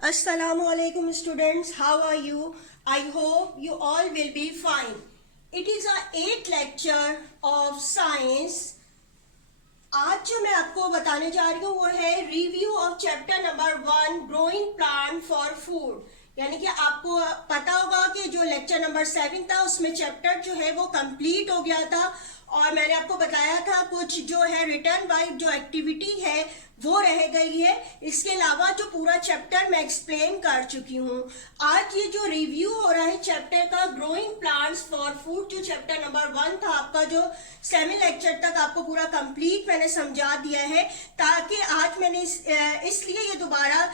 Assalamualaikum students, how are you? I hope you all will be fine. It is our 8th lecture of science. आज जो मैं आपको बताने जा रही हूँ वो है review of chapter number 1 growing plant for food. यानी कि आपको पता होगा कि जो लेक्चर नंबर 7 था उसमें चैप्टर जो है वो कंप्लीट हो गया था और मैंने आपको बताया था कुछ जो है रिटर्न वाइज जो एक्टिविटी है वो रह गई है। इसके अलावा जो पूरा चैप्टर मैं एक्सप्लेन कर चुकी हूँ। आज ये जो रिव्यू हो रहा है चैप्टर का ग्रोइंग प्लांट्स फॉर फूड, जो चैप्टर नंबर 1 था आपका, जो 7 लेक्चर तक आपको पूरा कंप्लीट मैंने समझा दिया है, ताकि आज मैंने इसलिए ये दोबारा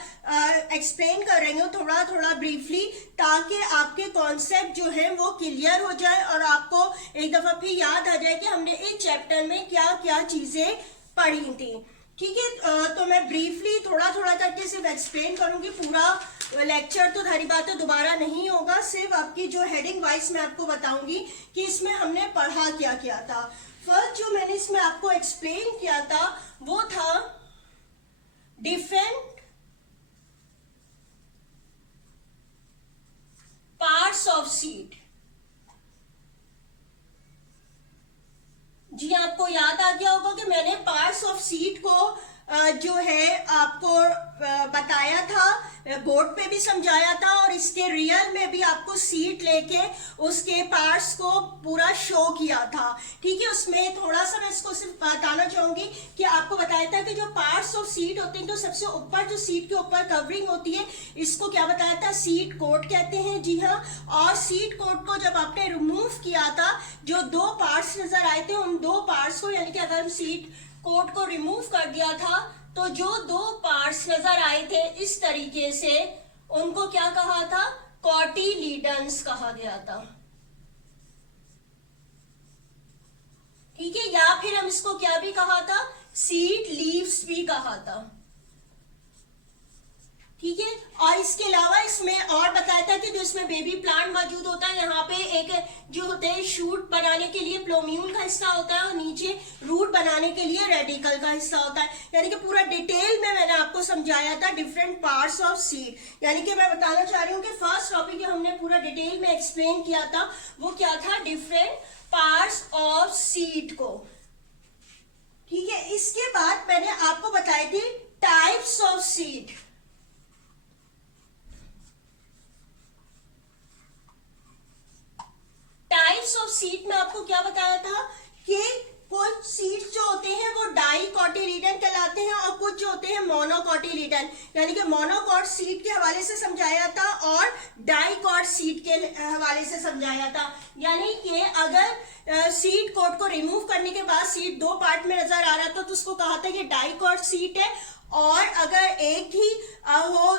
एक्सप्लेन कर रही हूँ थोड़ा थोड़ा ब्रीफली, ताकि आपके कॉन्सेप्ट जो है वो क्लियर हो जाए और आपको एक दफा फिर याद आ जाए कि हमने इस चैप्टर में क्या क्या चीजें पढ़ी थी। ठीक है, तो मैं ब्रीफली थोड़ा थोड़ा करके सिर्फ एक्सप्लेन करूंगी। पूरा लेक्चर तो सारी बातें दोबारा नहीं होगा, सिर्फ आपकी जो हेडिंग वाइज मैं आपको बताऊंगी कि इसमें हमने पढ़ा क्या क्या था। फर्स्ट जो मैंने इसमें आपको एक्सप्लेन किया था वो था डिफरेंट पार्ट्स ऑफ सीड। जी आपको याद आ गया होगा कि मैंने पार्ट्स ऑफ सीड को जो है आपको बताया था, बोर्ड पे भी समझाया था और इसके रियल में भी आपको सीट लेके उसके पार्ट्स को पूरा शो किया था। ठीक है, उसमें थोड़ा सा मैं इसको सिर्फ बताना चाहूंगी कि आपको बताया था कि जो पार्ट्स ऑफ सीट होते हैं, तो सबसे ऊपर जो सीट के ऊपर कवरिंग होती है, इसको क्या बताया था, सीट कोट कहते हैं। जी हाँ, और सीट कोट को जब आपने रिमूव किया था, जो 2 पार्ट्स नजर आए थे, उन 2 पार्ट्स को, यानी कि अगर हम सीट कोट को रिमूव कर दिया था तो जो 2 पार्ट्स नजर आए थे इस तरीके से, उनको क्या कहा था, कॉटिलीडन्स कहा गया था। ठीक है, या फिर हम इसको क्या भी कहा था, सीड लीव्स भी कहा था। ठीक है, और इसके अलावा इसमें और बताया था कि जो इसमें बेबी प्लांट मौजूद होता है, यहाँ पे एक जो होते हैं शूट बनाने के लिए प्लोम्यूल का हिस्सा होता है और नीचे रूट बनाने के लिए रेडिकल का हिस्सा होता है। यानी कि पूरा डिटेल में मैंने आपको समझाया था डिफरेंट पार्ट्स ऑफ सीड। यानी कि मैं बताना चाह रही हूँ कि फर्स्ट टॉपिक जो हमने पूरा डिटेल में एक्सप्लेन किया था वो क्या था, डिफरेंट पार्ट्स ऑफ सीड को। ठीक है, इसके बाद मैंने आपको बताई थी types of seed. Types of seed में आपको क्या बताया था कि कुछ सीड जो होते हैं वो डाइकोटिलीडन कहलाते हैं और कुछ जो होते हैं मोनोकोटिलीडन। यानी कि मोनोकॉट सीड के हवाले से समझाया था और डाइकॉट सीड के हवाले से समझाया था। यानी कि अगर सीड कोट को रिमूव करने के बाद सीड 2 पार्ट में नजर आ रहा था तो उसको कहा था कि डाइकॉट सीड है, और अगर एक ही वो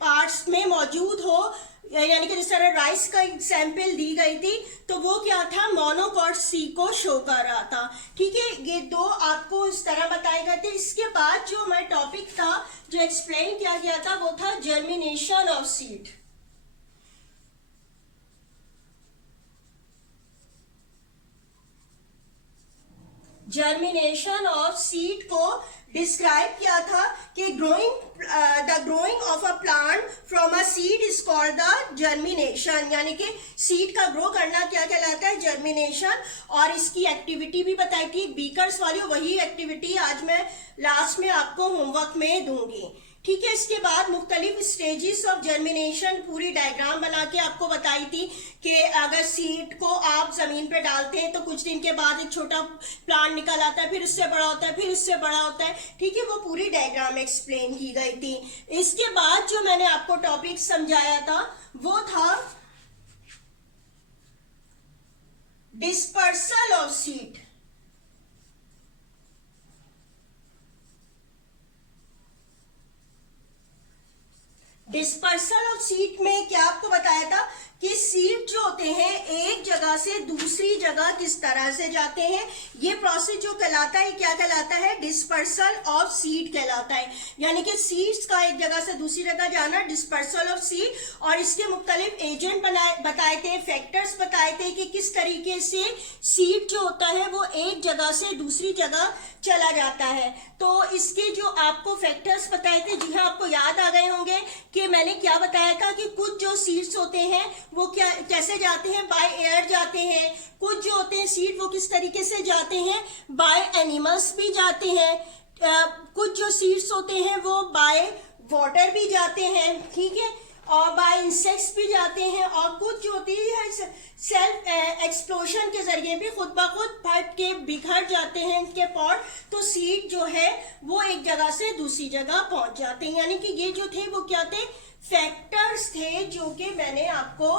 पार्ट्स में मौजूद हो, यानी कि जिस तरह राइस का एग्जाम्पल दी गई थी, तो वो क्या था, मोनोकॉट सी को शो कर रहा था। ठीक है, ये 2 आपको इस तरह बताए गए थे। इसके बाद जो हमारा टॉपिक था जो एक्सप्लेन किया गया था वो था germination of seed. Germination of seed को डिस्क्राइब किया था कि the growing of a plant from a seed is called the germination. यानी कि सीड का ग्रो करना क्या कहलाता है, जर्मिनेशन। और इसकी एक्टिविटी भी बताई थी बीकर्स वाली, वही एक्टिविटी आज मैं लास्ट में आपको होमवर्क में दूंगी। ठीक है, इसके बाद मुख्तलिफ स्टेजेस ऑफ जर्मिनेशन पूरी डायग्राम बना के आपको बताई थी कि अगर सीड को आप जमीन पे डालते हैं तो कुछ दिन के बाद एक छोटा प्लांट निकल आता है, फिर इससे बड़ा होता है, फिर इससे बड़ा होता है। ठीक है, वो पूरी डायग्राम एक्सप्लेन की गई थी। इसके बाद जो मैंने आपको टॉपिक समझाया था वो था dispersal of seed. Dispersal of seed में क्या आपको बताया था कि सीड जो होते हैं एक जगह से दूसरी जगह किस तरह से जाते हैं, ये प्रोसेस जो कहलाता है क्या कहलाता है, डिस्पर्सल ऑफ सीड कहलाता है। यानी कि सीड्स का एक जगह से दूसरी जगह जाना, डिस्पर्सल ऑफ सीड। और इसके मुख्तलिफ एजेंट बताए थे, फैक्टर्स बताए थे कि किस तरीके से सीड जो होता है वो एक जगह से दूसरी जगह चला जाता है। तो इसके जो आपको फैक्टर्स बताए थे, जी हाँ आपको याद आ गए होंगे कि कि मैंने क्या बताया था कि कुछ जो सीड्स होते हैं वो क्या कैसे जाते हैं, बाय एयर जाते हैं। कुछ जो होते हैं सीड वो किस तरीके से जाते हैं, बाय एनिमल्स भी जाते हैं। कुछ जो सीड्स होते हैं वो बाय वाटर भी जाते हैं, ठीक है, और बाय इंसेक्ट्स भी जाते हैं। और कुछ जो होती है सेल्फ एक्सप्लोजन के जरिए भी खुद ब खुद फट के बिखर जाते हैं इनके पॉट, तो सीड जो है वो एक जगह से दूसरी जगह पहुंच जाते हैं। यानी कि ये जो थे वो क्या थे, फैक्टर्स थे जो कि मैंने आपको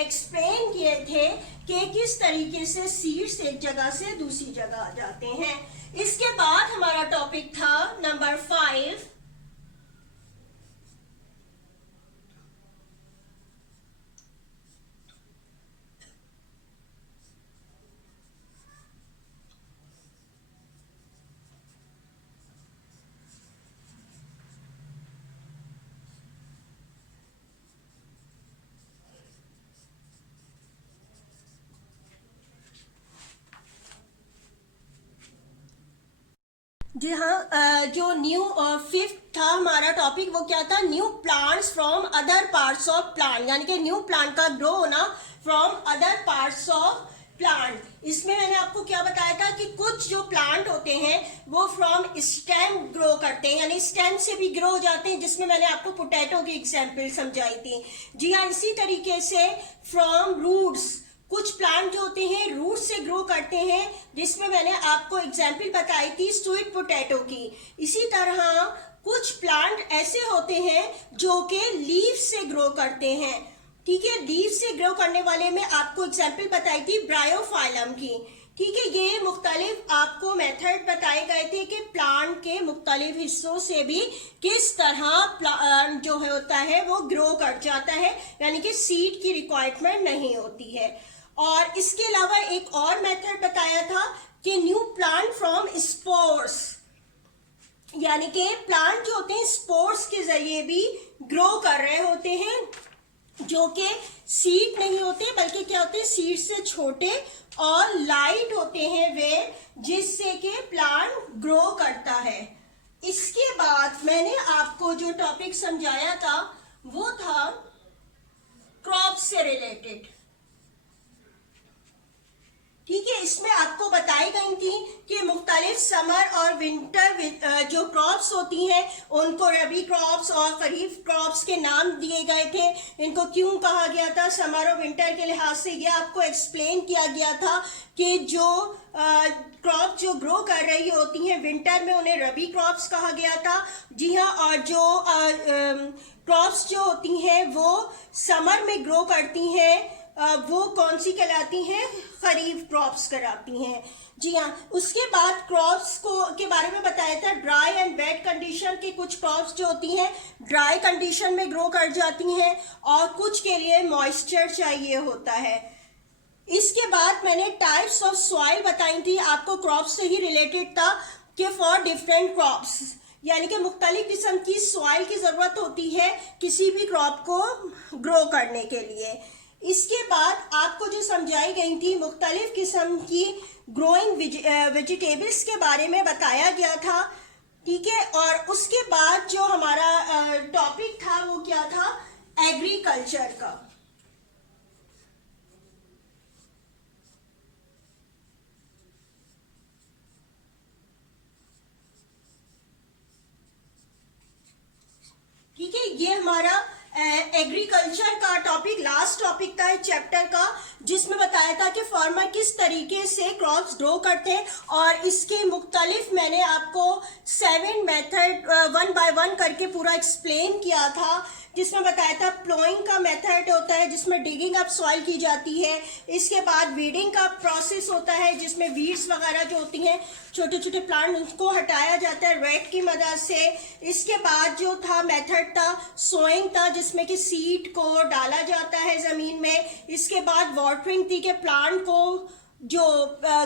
एक्सप्लेन किए थे कि किस तरीके से सीड्स एक जगह से दूसरी जगह जाते हैं। इसके बाद हमारा टॉपिक था नंबर 5, जी हाँ, जो न्यू 5th था हमारा टॉपिक वो क्या था, new plants from other parts of plant, यानी कि न्यू प्लांट का ग्रो होना from other parts of plant. इसमें मैंने आपको क्या बताया था कि कुछ जो प्लांट होते हैं वो फ्रॉम स्टेम ग्रो करते हैं, यानी स्टेम से भी ग्रो हो जाते हैं, जिसमें मैंने आपको पोटैटो की एग्जाम्पल समझाई थी। जी हाँ, इसी तरीके से फ्रॉम रूट्स, कुछ प्लांट जो होते हैं रूट से ग्रो करते हैं, जिसमें मैंने आपको एग्जाम्पल बताई थी स्वीट पोटैटो की। इसी तरह कुछ प्लांट ऐसे होते हैं जो कि लीफ से ग्रो करते हैं, ठीक है। लीफ से ग्रो करने वाले में आपको एग्जाम्पल बताई थी ब्रायोफाइलम की, ठीक है। ये मुख्तलिफ आपको मेथड बताए गए थे कि प्लांट के मुख्तलिफ हिस्सों से भी किस तरह जो है होता है वो ग्रो कर जाता है, यानी कि सीड की रिक्वायरमेंट नहीं होती है। और इसके अलावा एक और मेथड बताया था कि न्यू प्लांट फ्रॉम स्पोर्स, यानी कि प्लांट जो होते हैं स्पोर्स के जरिए भी ग्रो कर रहे होते हैं, जो कि सीड नहीं होते बल्कि क्या होते हैं, सीड से छोटे और लाइट होते हैं वे, जिससे कि प्लांट ग्रो करता है। इसके बाद मैंने आपको जो टॉपिक समझाया था वो था क्रॉप से रिलेटेड, ठीक है। इसमें आपको बताई गई थी कि मुख्तलिफ समर और विंटर जो क्रॉप्स होती हैं उनको रबी क्रॉप्स और खरीफ क्रॉप्स के नाम दिए गए थे। इनको क्यों कहा गया था समर और विंटर के लिहाज से, ये आपको एक्सप्लेन किया गया था कि जो क्रॉप जो ग्रो कर रही होती हैं विंटर में उन्हें रबी क्रॉप्स कहा गया था। जी हाँ, और जो क्रॉप्स जो होती हैं वो समर में ग्रो करती हैं वो कौन सी कहलाती हैं, खरीफ क्रॉप्स कहलाती हैं। जी हाँ, उसके बाद क्रॉप्स को के बारे में बताया था ड्राई एंड वेट कंडीशन की। कुछ क्रॉप्स जो होती हैं ड्राई कंडीशन में ग्रो कर जाती हैं और कुछ के लिए मॉइस्चर चाहिए होता है। इसके बाद मैंने टाइप्स ऑफ सॉइल बताई थी आपको, क्रॉप्स से ही रिलेटेड था कि फॉर डिफरेंट क्रॉप्स, यानी कि मुख्तलिफ किस्म की सॉइल की जरूरत होती है किसी भी क्रॉप को ग्रो करने के लिए। इसके बाद आपको जो समझाई गई थी मुख्तलिफ किस्म की ग्रोइंग वेजिटेबल्स के बारे में बताया गया था, ठीक है। और उसके बाद जो हमारा टॉपिक था वो क्या था, एग्रीकल्चर का। ठीक है, ये हमारा एग्रीकल्चर का टॉपिक लास्ट टॉपिक था इस चैप्टर का, जिसमें बताया था कि फार्मर किस तरीके से क्रॉप्स ग्रो करते हैं। और इसके मुख्तलिफ मैंने आपको 7 मेथड 1 बाय 1 करके पूरा एक्सप्लेन किया था, जिसमें बताया था प्लोइंग का मेथड होता है जिसमें डिगिंग अप सॉइल की जाती है। इसके बाद वीडिंग का प्रोसेस होता है जिसमें वीड्स वगैरह जो होती हैं छोटे छोटे प्लांट उनको हटाया जाता है रेक की मदद से। इसके बाद जो था मेथड था सोइंग था, जिसमें कि सीड को डाला जाता है जमीन में। इसके बाद वाटरिंग थी कि प्लांट को जो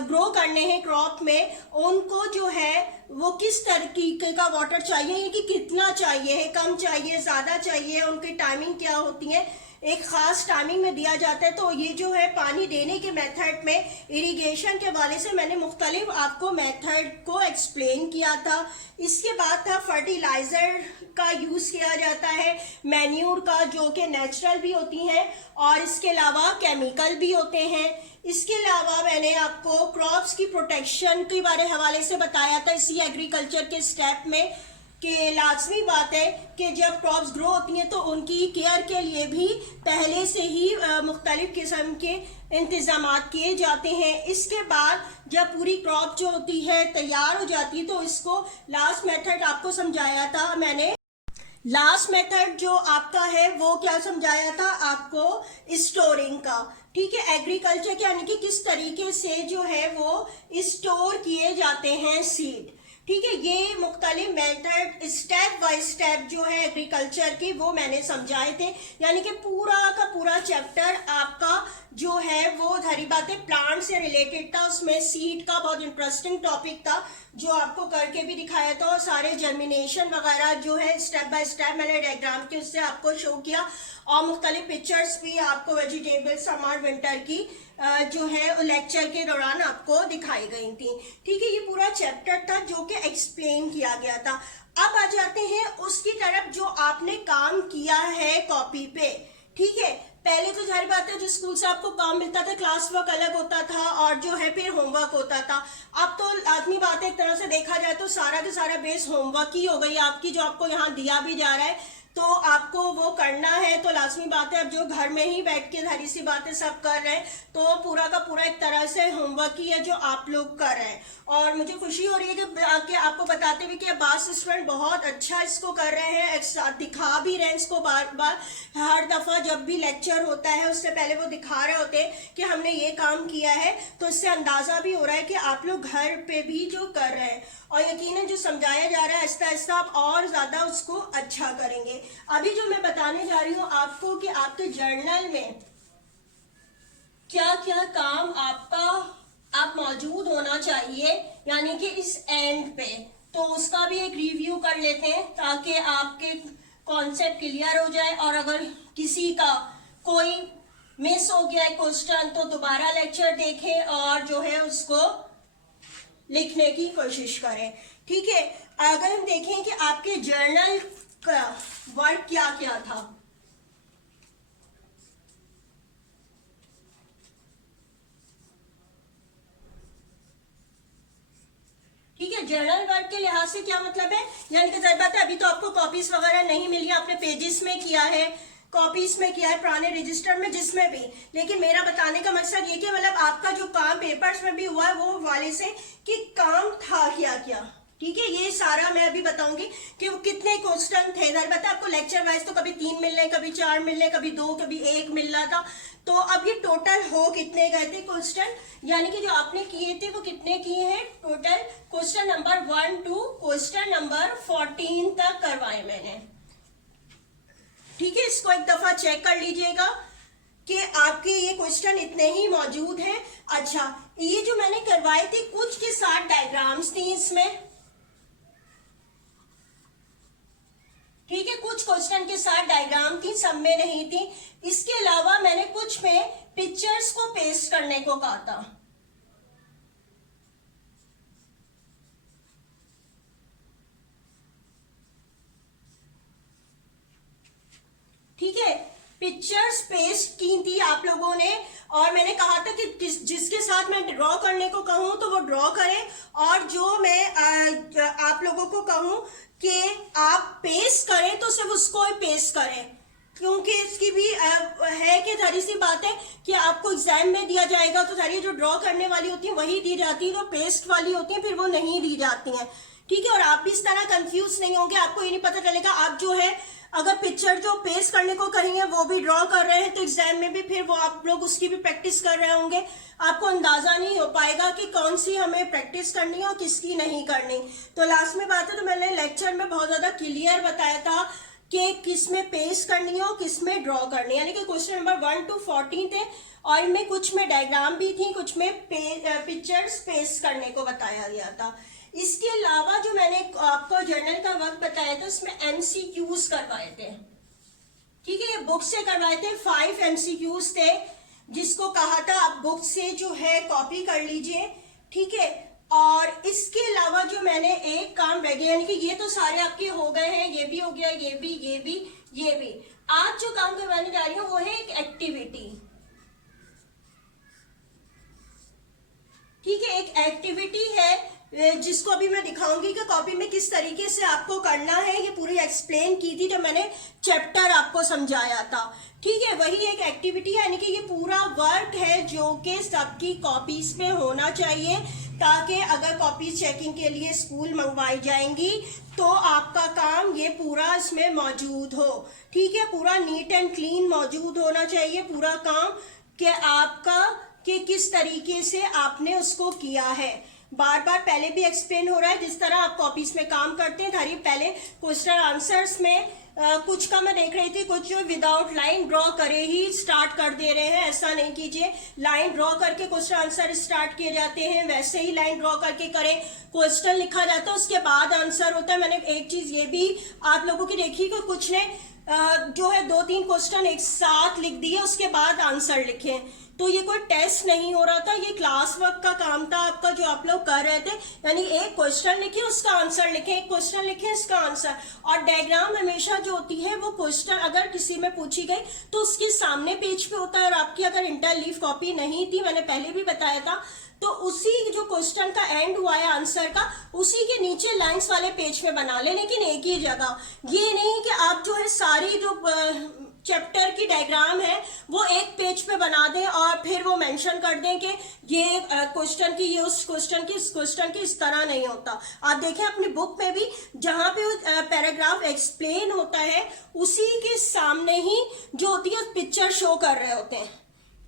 ग्रो करने हैं क्रॉप में उनको जो है वो किस तरीके का वाटर चाहिए, कि कितना चाहिए है, कम चाहिए, ज्यादा चाहिए, उनकी टाइमिंग क्या होती है। एक खास टाइमिंग में दिया जाता है। तो ये जो है पानी देने के मेथड में इरिगेशन के वाले से मैंने मुख्तलिफ आपको मेथड को एक्सप्लेन किया था। इसके बाद था फर्टिलाइजर का यूज किया जाता है, मैन्यूर का जो कि नेचुरल भी होती हैं और इसके अलावा केमिकल भी होते हैं। इसके अलावा मैंने आपको क्रॉप्स की प्रोटेक्शन के हवाले से बताया था इसी एग्रीकल्चर के स्टेप में कि लाजमी बात है कि जब क्रॉप्स ग्रो होती हैं तो उनकी केयर के लिए भी पहले से ही मुख्तलिफ किस्म के इंतजाम किए जाते हैं। इसके बाद जब पूरी क्रॉप जो होती है तैयार हो जाती है तो इसको लास्ट मेथड आपको समझाया था मैंने। लास्ट मेथड जो आपका है वो क्या समझाया था आपको, स्टोरिंग का। ठीक है, एग्रीकल्चर के यानी कि किस तरीके से जो है वो स्टोर किए जाते हैं सीड। ठीक है, ये मुख्तलिफ मेथड स्टेप बाय स्टेप जो है एग्रीकल्चर की वो मैंने समझाए थे। यानी कि पूरा का पूरा चैप्टर आपका जो है वो धरी बातें प्लांट से रिलेटेड था। उसमें सीड का बहुत इंटरेस्टिंग टॉपिक था जो आपको करके भी दिखाया था और सारे जर्मिनेशन वगैरह जो है स्टेप बाय स्टेप मैंने डायग्राम के उससे आपको शो किया और मुख्तलिफ पिक्चर्स भी आपको वेजिटेबल समर विंटर की जो है लेक्चर के दौरान आपको दिखाई गई थी। ठीक है, ये पूरा चैप्टर था जो कि एक्सप्लेन किया गया था। अब आ जाते हैं उसकी तरफ जो आपने काम किया है कॉपी पे। ठीक है, पहले तो जाहिर बात है जो स्कूल से आपको काम मिलता था क्लास वर्क अलग होता था और जो है फिर होमवर्क होता था। अब तो लाजमी बात है एक तरह से देखा जाए तो सारा का सारा बेस होमवर्क ही हो गई आपकी, जो आपको यहाँ दिया भी जा रहा है तो आपको वो करना है। तो लाजमी बात है अब जो घर में ही बैठ के सारी सी बातें सब कर रहे हैं तो पूरा का पूरा एक तरह से होमवर्क ही है जो आप लोग कर रहे हैं। और मुझे खुशी हो रही है कि आपको बताते हुए कि बास स्टूडेंट बहुत अच्छा इसको कर रहे हैं, दिखा भी रहे हैं इसको बार बार। हर दफा जब भी लेक्चर होता है उससे पहले वो दिखा रहे होते हैं कि हमने ये काम किया है। तो इससे अंदाजा भी हो रहा है कि आप लोग घर पे भी जो कर रहे हैं और यकीनन जो समझाया जा रहा है आहिस्ता आहिस्ता आप और ज्यादा उसको अच्छा करेंगे। अभी जो मैं बताने जा रही हूँ आपको कि आपके जर्नल में क्या क्या काम आपका आप मौजूद होना चाहिए यानी कि इस एंड पे, तो उसका भी एक रिव्यू कर लेते हैं ताकि आपके कॉन्सेप्ट क्लियर हो जाए। और अगर किसी का कोई मिस हो गया है क्वेश्चन तो दोबारा लेक्चर देखें और जो है उसको लिखने की कोशिश करें। ठीक है, अगर हम देखें कि आपके जर्नल का वर्क क्या क्या था। ठीक है, जर्नल वर्क के लिहाज से क्या मतलब है, यानी कि जाहिर बात है अभी तो आपको कॉपीज वगैरह नहीं मिली, आपने पेजेस में किया है, कॉपीज में किया है, पुराने रजिस्टर में, जिसमें भी। लेकिन मेरा बताने का मकसद ये कि मतलब आपका जो काम पेपर्स में भी हुआ है वो वाले से कि काम था क्या क्या। ठीक है, ये सारा मैं अभी बताऊंगी कि वो कितने क्वेश्चन थे। जाहिर बात है आपको लेक्चर वाइज तो कभी 3 मिल रहे, कभी 4 मिल रहे, कभी 2, कभी 1 मिल रहा था। तो अब ये टोटल हो कितने गए थे क्वेश्चन, यानी कि जो आपने किए थे वो कितने किए हैं total. Question number 1 to question number 14 तक करवाए मैंने। ठीक है, इसको एक दफा चेक कर लीजिएगा कि आपके ये क्वेश्चन इतने ही मौजूद हैं। अच्छा, ये जो मैंने करवाए थे कुछ के साथ डायग्राम्स थी इसमें। ठीक है, कुछ क्वेश्चन के साथ डायग्राम थी, सब में नहीं थी। इसके अलावा मैंने कुछ में पिक्चर्स को पेस्ट करने को कहा था। ठीक है, पिक्चर्स पेस्ट की थी आप लोगों ने और मैंने कहा था कि जिसके साथ मैं ड्रॉ करने को कहूं तो वो ड्रॉ करें और जो मैं आप लोगों को कहूं कि आप पेस्ट करें तो सिर्फ उसको ही पेस्ट करें, क्योंकि इसकी भी है कि सारी सी बात है कि आपको एग्जाम में दिया जाएगा तो सारी जो ड्रॉ करने वाली होती है वही दी जाती है, जो पेस्ट वाली होती है फिर वो नहीं दी जाती हैं। ठीक है, और आप भी इस तरह कंफ्यूज नहीं होंगे, आपको ये नहीं पता चलेगा आप जो है अगर पिक्चर जो पेस्ट करने को कहेंगे वो भी ड्रॉ कर रहे हैं तो एग्जाम में भी फिर वो आप लोग उसकी भी प्रैक्टिस कर रहे होंगे, आपको अंदाजा नहीं हो पाएगा कि कौन सी हमें प्रैक्टिस करनी है और किसकी नहीं करनी। तो लास्ट में बात है तो मैंने लेक्चर में बहुत ज्यादा क्लियर बताया था कि किस में पेस्ट करनी है और किस में ड्रॉ करनी है, यानी कि क्वेश्चन नंबर 1 to 14 थे और इनमें कुछ में डायग्राम भी थी, कुछ में पिक्चर्स पेस्ट करने को बताया गया था। इसके अलावा जो मैंने आपको जर्नल का वक्त बताया था उसमें MCQs करवाए थे। ठीक है, ये बुक से करवाए थे, 5 MCQs थे, जिसको कहा था आप बुक से जो है कॉपी कर लीजिए। ठीक है, और इसके अलावा जो मैंने एक काम रह गया, यानी कि ये तो सारे आपके हो गए हैं, ये भी हो गया, ये भी, ये भी, ये भी। आज जो काम करवाने जा रही हूँ वो है एक एक्टिविटी। ठीक है, एक एक्टिविटी है जिसको अभी मैं दिखाऊंगी कि कॉपी में किस तरीके से आपको करना है। ये पूरी एक्सप्लेन की थी जब मैंने चैप्टर आपको समझाया था। ठीक है, वही एक एक्टिविटी है, यानी कि ये पूरा वर्क है जो कि सबकी कॉपीज में होना चाहिए, ताकि अगर कॉपीज चेकिंग के लिए स्कूल मंगवाई जाएंगी तो आपका काम ये पूरा इसमें मौजूद हो। ठीक है, पूरा नीट एंड क्लीन मौजूद होना चाहिए पूरा काम, कि आपका कि किस तरीके से आपने उसको किया है। बार बार पहले भी एक्सप्लेन हो रहा है जिस तरह आप कॉपीज में काम करते हैं। धरिए पहले क्वेश्चन आंसर्स में कुछ का मैं देख रही थी, कुछ जो विदाउट लाइन ड्रॉ करे ही स्टार्ट कर दे रहे हैं। ऐसा नहीं कीजिए, लाइन ड्रॉ करके क्वेश्चन आंसर स्टार्ट किए जाते हैं, वैसे ही लाइन ड्रॉ करके करें। क्वेश्चन लिखा जाता है, उसके बाद आंसर होता है। मैंने एक चीज ये भी आप लोगों की देखी कि कुछ ने जो है 2-3 क्वेश्चन एक साथ लिख दिए, उसके बाद आंसर लिखे। तो ये कोई टेस्ट नहीं हो रहा था, ये क्लास वर्क का काम था आपका जो आप लोग कर रहे थे। यानी एक क्वेश्चन लिखे उसका आंसर लिखे, एक क्वेश्चन लिखे इसका आंसर। और डायग्राम हमेशा जो होती है वो क्वेश्चन अगर किसी में पूछी गई तो उसके सामने पेज पे होता है, और आपकी अगर इंटरलीफ कॉपी नहीं थी, मैंने पहले भी बताया था, तो उसी जो क्वेश्चन का एंड हुआ है आंसर का, उसी के नीचे लाइंस वाले पेज पे बना ले, लेकिन एक ही जगह। ये नहीं कि आप जो है सारी जो चैप्टर की डायग्राम है वो एक पेज पे बना दें और फिर वो मेंशन कर दें कि ये क्वेश्चन की, ये उस क्वेश्चन की, इस क्वेश्चन की, इस तरह नहीं होता। आप देखें अपनी बुक में भी जहां पे पैराग्राफ एक्सप्लेन होता है, उसी के सामने ही जो होती है पिक्चर शो कर रहे होते हैं।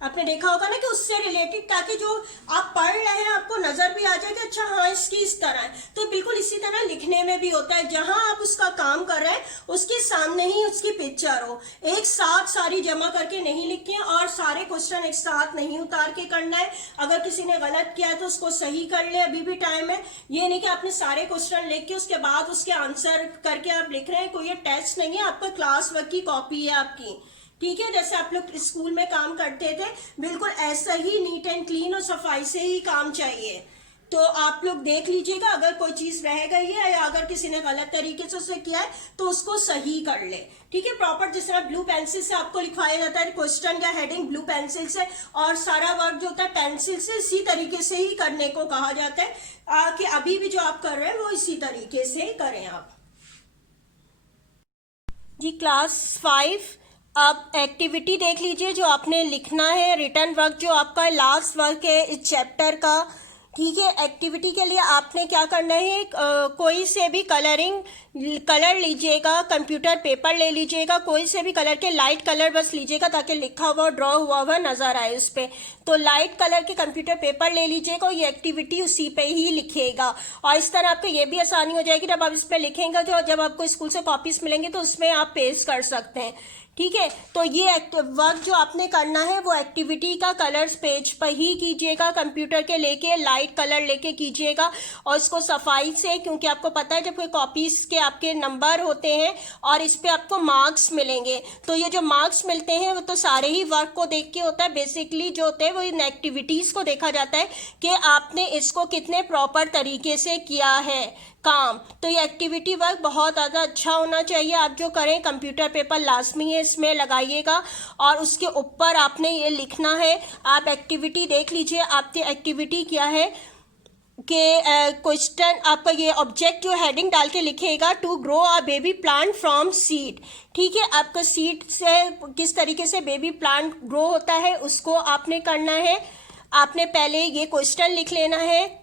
आपने देखा होगा ना कि उससे रिलेटेड, ताकि जो आप पढ़ रहे हैं आपको नजर भी आ जाए कि अच्छा हाँ इसकी इस तरह है। तो बिल्कुल इसी तरह लिखने में भी होता है, जहां आप उसका काम कर रहे हैं उसके सामने ही उसकी पिक्चर हो। एक साथ सारी जमा करके नहीं लिखी और सारे क्वेश्चन एक साथ नहीं उतार के करना है। अगर किसी ने गलत किया है तो उसको सही कर ले, अभी भी टाइम है। ये नहीं कि आपने सारे क्वेश्चन लिख के उसके बाद उसके आंसर करके आप लिख रहे हैं। कोई ये टेस्ट नहीं है, आपका क्लास वर्क की कॉपी है आपकी। ठीक है, जैसे आप लोग स्कूल में काम करते थे, बिल्कुल ऐसा ही नीट एंड क्लीन और सफाई से ही काम चाहिए। तो आप लोग देख लीजिएगा, अगर कोई चीज रह गई है या अगर किसी ने गलत तरीके से उसे किया है तो उसको सही कर ले। ठीक है, प्रॉपर जिस तरह ब्लू पेंसिल से आपको लिखवाया जाता है क्वेश्चन या हेडिंग ब्लू पेंसिल से, और सारा वर्क जो होता है पेंसिल से, इसी तरीके से ही करने को कहा जाता है कि अभी भी जो आप कर रहे हैं वो इसी तरीके से करें आप। जी क्लास 5, अब एक्टिविटी देख लीजिए जो आपने लिखना है। रिटर्न वर्क जो आपका लास्ट वर्क है इस चैप्टर का। ठीक है, एक्टिविटी के लिए आपने क्या करना है, कोई से भी कलर लीजिएगा, कंप्यूटर पेपर ले लीजिएगा, कोई से भी कलर के लाइट कलर बस लीजिएगा ताकि लिखा हुआ ड्रॉ हुआ हुआ नजर आए उस पे। तो लाइट कलर के कंप्यूटर पेपर ले लीजिएगा और ये एक्टिविटी उसी पे ही लिखिएगा। और इस तरह आपको ये भी आसानी हो जाएगी, जब आप इस पे लिखेंगे तो जब आपको स्कूल से कॉपीज मिलेंगे तो उसमें आप पेस्ट कर सकते हैं। ठीक है, तो ये वर्क जो आपने करना है वो एक्टिविटी का कलर्स पेज पर ही कीजिएगा, कंप्यूटर के लेके लाइट कलर लेके कीजिएगा और इसको सफाई से, क्योंकि आपको पता है जब कोई कॉपीज के आपके नंबर होते हैं और इस पे आपको मार्क्स मिलेंगे, तो ये जो मार्क्स मिलते हैं वो तो सारे ही वर्क को देख के होता है। बेसिकली जो होते हैं वो इन एक्टिविटीज को देखा जाता है कि आपने इसको कितने प्रॉपर तरीके से किया है काम। तो ये एक्टिविटी वर्क बहुत ज़्यादा अच्छा होना चाहिए। आप जो करें, कंप्यूटर पेपर लाजमी है इसमें लगाइएगा और उसके ऊपर आपने ये लिखना है। आप एक्टिविटी देख लीजिए, आपकी एक्टिविटी क्या है कि क्वेश्चन आपका ये ऑब्जेक्ट जो हेडिंग डाल के लिखेगा, to grow a baby plant from seed. ठीक है, आपका सीड से किस तरीके से बेबी प्लांट ग्रो होता है उसको आपने करना है। आपने पहले ये क्वेश्चन लिख लेना है।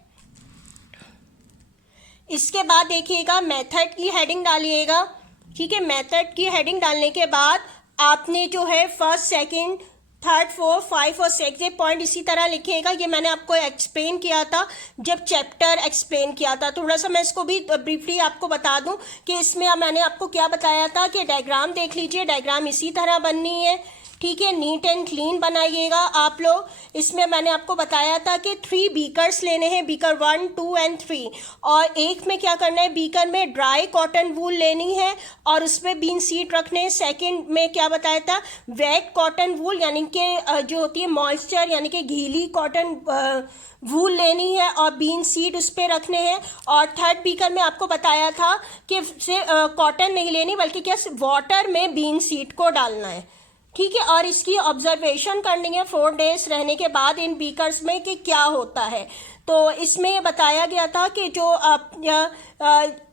इसके बाद देखिएगा मेथड की हेडिंग डालिएगा। ठीक है, मेथड की हेडिंग डालने के बाद आपने जो है फर्स्ट, सेकंड, थर्ड, फोर्थ, 5 और 6 पॉइंट इसी तरह लिखिएगा। ये मैंने आपको एक्सप्लेन किया था जब चैप्टर एक्सप्लेन किया था। थोड़ा सा मैं इसको भी ब्रीफली आपको बता दूं कि इसमें मैंने आपको क्या बताया था कि डायग्राम देख लीजिए, डायग्राम इसी तरह बननी है। ठीक है, नीट एंड क्लीन बनाइएगा आप लोग। इसमें मैंने आपको बताया था कि 3 बीकर्स लेने हैं, बीकर 1, 2 एंड 3, और एक में क्या करना है, बीकर में ड्राई कॉटन वूल लेनी है और उसमें बीन सीड रखने हैं। सेकंड में क्या बताया था, वेट कॉटन वूल यानी कि जो होती है मॉइस्चर यानी कि गीली कॉटन वूल लेनी है और बीन सीड उस पर रखने हैं। और थर्ड बीकर में आपको बताया था कि कॉटन नहीं लेनी बल्कि क्या वाटर में बीन सीड को डालना है, ठीक है। और इसकी ऑब्जर्वेशन करनी है 4 डेज रहने के बाद इन बीकर्स में कि क्या होता है। तो इसमें बताया गया था कि जो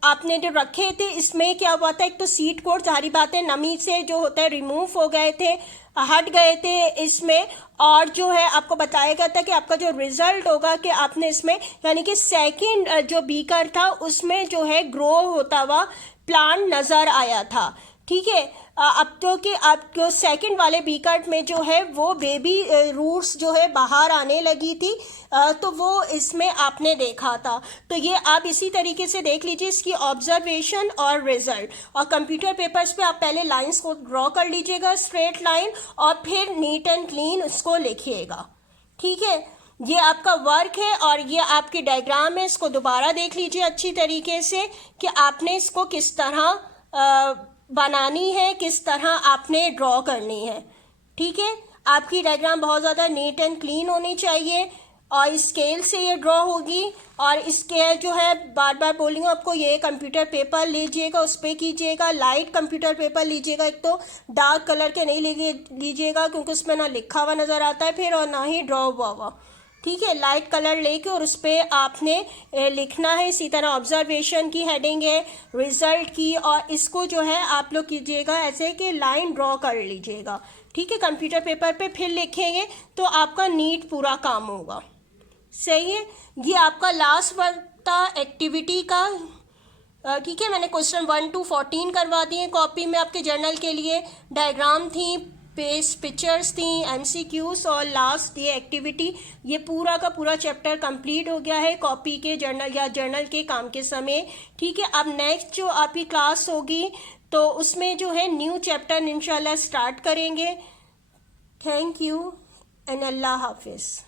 आपने जो रखे थे इसमें क्या हुआ था, एक तो सीड कोट सारी बातें नमी से जो होता है रिमूव हो गए थे, हट गए थे इसमें। और जो है आपको बताया गया था कि आपका जो रिजल्ट होगा कि आपने इसमें यानी कि सेकंड जो बीकर था उसमें जो है ग्रो होता हुआ प्लांट नज़र आया था, ठीक है। अब तो कि आपको सेकंड वाले बीकर में जो है वो बेबी रूट्स जो है बाहर आने लगी थी, तो वो इसमें आपने देखा था। तो ये आप इसी तरीके से देख लीजिए इसकी ऑब्जर्वेशन और रिजल्ट। और कंप्यूटर पेपर्स पे आप पहले लाइंस को ड्रॉ कर लीजिएगा स्ट्रेट लाइन और फिर नीट एंड क्लीन उसको लिखिएगा, ठीक है। ये आपका वर्क है और ये आपकी डायग्राम है, इसको दोबारा देख लीजिए अच्छी तरीके से कि आपने इसको किस तरह बनानी है, किस तरह आपने ड्रॉ करनी है, ठीक है। आपकी डायग्राम बहुत ज़्यादा नीट एंड क्लीन होनी चाहिए और स्केल से ये ड्रॉ होगी। और इसके जो है बार बार बोलूँगी आपको, ये कंप्यूटर पेपर लीजिएगा, उस पर कीजिएगा, लाइट कंप्यूटर पेपर लीजिएगा, एक तो डार्क कलर के नहीं लीजिएगा क्योंकि उसमें ना लिखा हुआ नज़र आता है फिर और ना ही ड्रॉ हुआ, ठीक है। लाइट कलर लेके और उस पर आपने लिखना है। इसी तरह ऑब्जर्वेशन की हेडिंग है, रिजल्ट की, और इसको जो है आप लोग कीजिएगा ऐसे कि लाइन ड्रॉ कर लीजिएगा, ठीक है। कंप्यूटर पेपर पे फिर लिखेंगे तो आपका नीट पूरा काम होगा, सही है। ये आपका लास्ट वर्क था एक्टिविटी का, ठीक है। मैंने क्वेश्चन 1 to 14 करवा दिए कॉपी में आपके जर्नल के लिए, डायग्राम थी, पिक्चर्स थी, MCQs और लास्ट ये एक्टिविटी। ये पूरा का पूरा चैप्टर कंप्लीट हो गया है कॉपी के जर्नल या जर्नल के काम के समय, ठीक है। अब नेक्स्ट जो आपकी क्लास होगी तो उसमें जो है न्यू चैप्टर इंशाल्लाह स्टार्ट करेंगे। थैंक यू एंड अल्लाह हाफिज़।